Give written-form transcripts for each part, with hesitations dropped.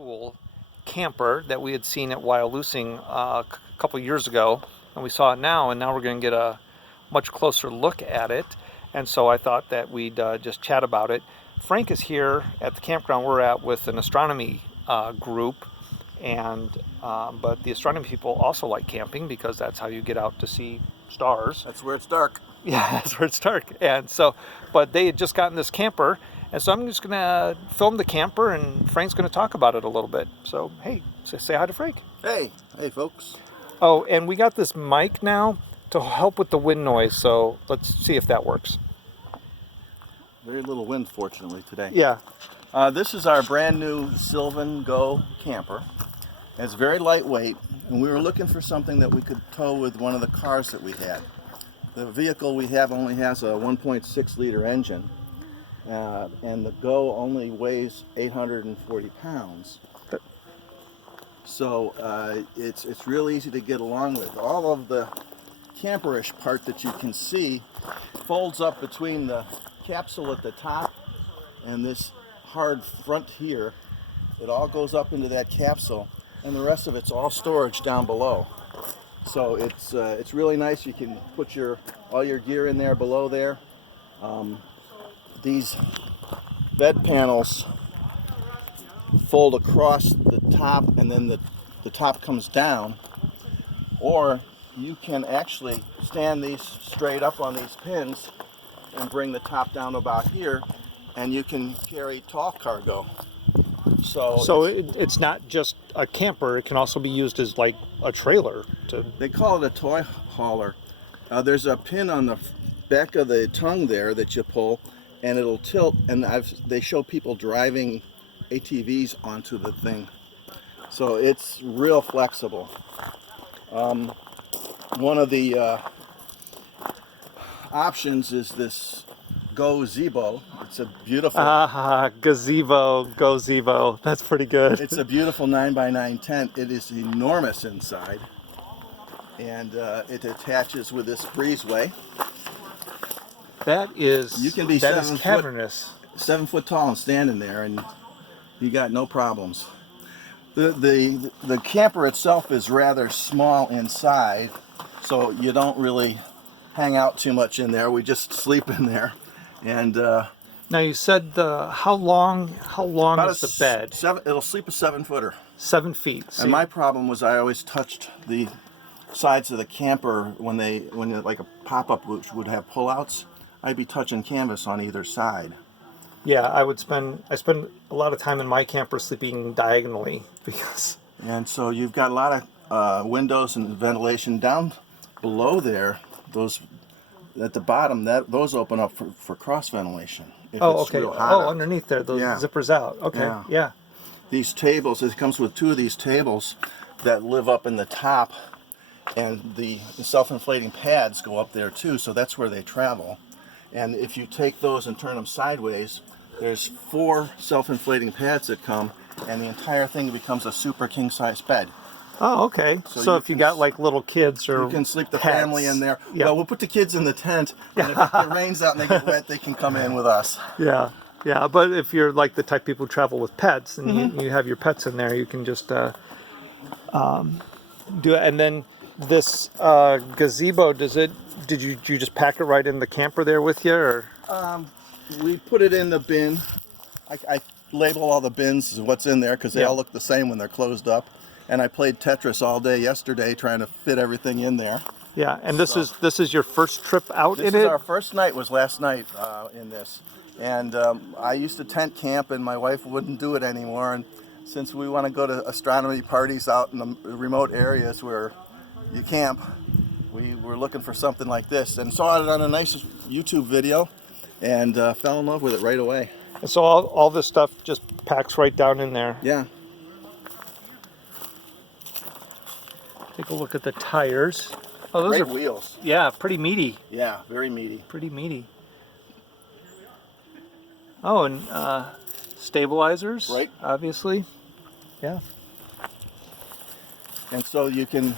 cool camper that we had seen at Wild Loosing a couple years ago, and we saw it now, and now we're going to get a much closer look at it. And so I thought that we'd just chat about it. Frank is here at the campground we're at with an astronomy group, and but the astronomy people also like camping because that's how you get out to see stars. That's where it's dark. Yeah, that's where it's dark. And so, but they had just gotten this camper, and so I'm just gonna film the camper, and Frank's gonna talk about it a little bit. So hey, say hi to Frank. Hey folks. Oh, and we got this mic now to help with the wind noise, so let's see if that works. Very little wind, fortunately, today. Yeah. This is our brand new Sylvan GO camper. It's very lightweight, and we were looking for something that we could tow with one of the cars that we had. The vehicle we have only has a 1.6 liter engine, and the GO only weighs 840 pounds. So it's real easy to get along with. All of the camperish part that you can see folds up between the capsule at the top and this hard front here. It all goes up into that capsule, and the rest of it's all storage down below. So it's really nice. You can put all your gear in there below there. These bed panels fold across the top, and then the top comes down, or you can actually stand these straight up on these pins and bring the top down about here, and you can carry tall cargo. So it's not just a camper, it can also be used as like a trailer. They call it a toy hauler. There's a pin on the back of the tongue there that you pull, and it'll tilt, and they show people driving ATVs onto the thing. So it's real flexible. One of the options is this gazebo. It's a beautiful gazebo. That's pretty good. It's a beautiful 9x9 tent. It is enormous inside, and it attaches with this breezeway. That is cavernous. 7 foot tall and standing there, and you got no problems. The camper itself is rather small inside, so you don't really hang out too much in there. We just sleep in there. And now you said how long is the bed? It'll sleep a 7-footer. 7 feet. And my problem was I always touched the sides of the camper when like a pop-up would have pullouts. I'd be touching canvas on either side. Yeah, I spend a lot of time in my camper sleeping diagonally because. And so you've got a lot of windows and ventilation down below there. Those at the bottom, those open up for cross ventilation. Oh, okay. Oh, underneath there, those zippers out. Okay, yeah. These tables, it comes with 2 of these tables that live up in the top, and the self-inflating pads go up there too, so that's where they travel. And if you take those and turn them sideways, there's 4 self-inflating pads that come, and the entire thing becomes a super king-size bed. Oh, okay. So if you got like little kids or you can sleep the pets. family in there. Yeah. Well, we'll put the kids in the tent, and if it rains out and they get wet, they can come in with us. Yeah, yeah. But if you're like the type of people who travel with pets, and you have your pets in there, you can just do it. And then this gazebo, did you just pack it right in the camper there with you, or? We put it in the bin. I label all the bins as what's in there because they all look the same when they're closed up. And I played Tetris all day yesterday trying to fit everything in there. Yeah, and this is your first trip out in it? This is our first night, was last night in this. And I used to tent camp, and my wife wouldn't do it anymore. And since we want to go to astronomy parties out in the remote areas where you camp, we were looking for something like this and saw it on a nice YouTube video and fell in love with it right away. And so all this stuff just packs right down in there. Yeah. Take a look at the tires. Oh, those Great are wheels. Yeah, pretty meaty. Yeah, very meaty. Pretty meaty. Oh, and stabilizers. Right. Obviously. Yeah. And so you can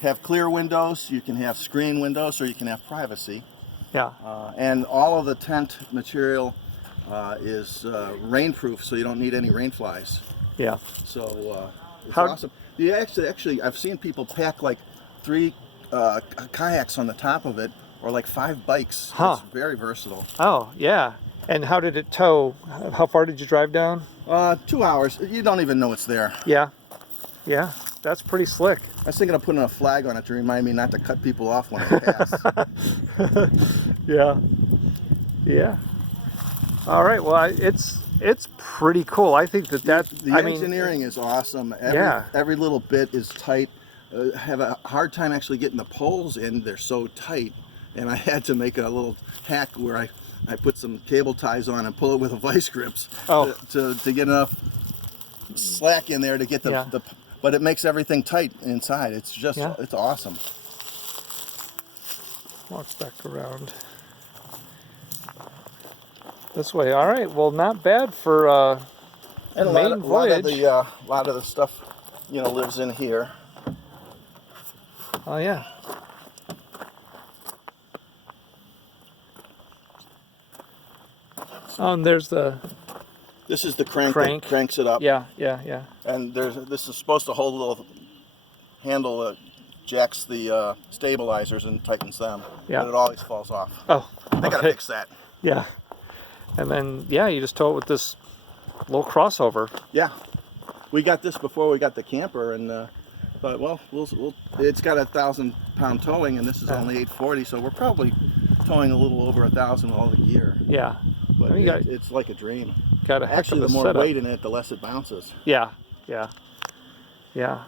have clear windows, you can have screen windows, or you can have privacy. Yeah. And all of the tent material is rainproof, so you don't need any rain flies. Yeah. So it's How- awesome. You actually, I've seen people pack like 3 kayaks on the top of it, or like 5 bikes. Huh. It's very versatile. Oh, yeah. And how did it tow? How far did you drive down? 2 hours. You don't even know it's there. Yeah. Yeah. That's pretty slick. I was thinking of putting a flag on it to remind me not to cut people off when I pass. Yeah. Yeah. All right. Well, it's pretty cool. I think that The I mean, engineering is awesome. Yeah. Every little bit is tight. Have a hard time actually getting the poles in. They're so tight. And I had to make a little hack where I put some cable ties on and pull it with a vice grips to get enough slack in there to get the but it makes everything tight inside. It's just it's awesome. Walk back around this way. All right. Well, not bad for And main voyage. A lot of the stuff, lives in here. Oh yeah. Oh, and there's the This is the crank that cranks it up. Yeah, yeah, yeah. And this is supposed to hold a little handle that jacks the stabilizers and tightens them. Yeah. But it always falls off. Oh, They gotta fix that. Yeah. And then you just tow it with this little crossover. Yeah. We got this before we got the camper, and but well, it's got 1,000-pound towing, and this is only 840, so we're probably towing a little over 1,000 with all the gear. Yeah. But it's like a dream. Got a heck Actually, of a the more setup. weight in it, the less it bounces. Yeah, yeah, yeah.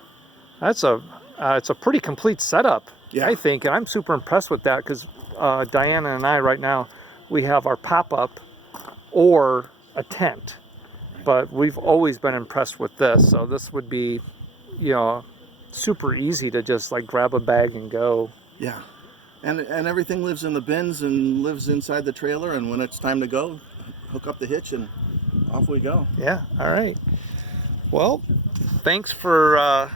It's a pretty complete setup, I think, and I'm super impressed with that because Diana and I right now, we have our pop-up or a tent, but we've always been impressed with this. So this would be, super easy to just like grab a bag and go. Yeah, and everything lives in the bins and lives inside the trailer, and when it's time to go, hook up the hitch and off we go. Yeah. All right. Well, thanks for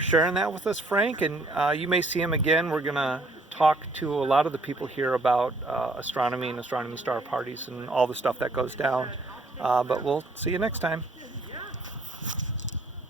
sharing that with us, Frank. And you may see him again. We're gonna talk to a lot of the people here about astronomy and astronomy star parties and all the stuff that goes down. But we'll see you next time.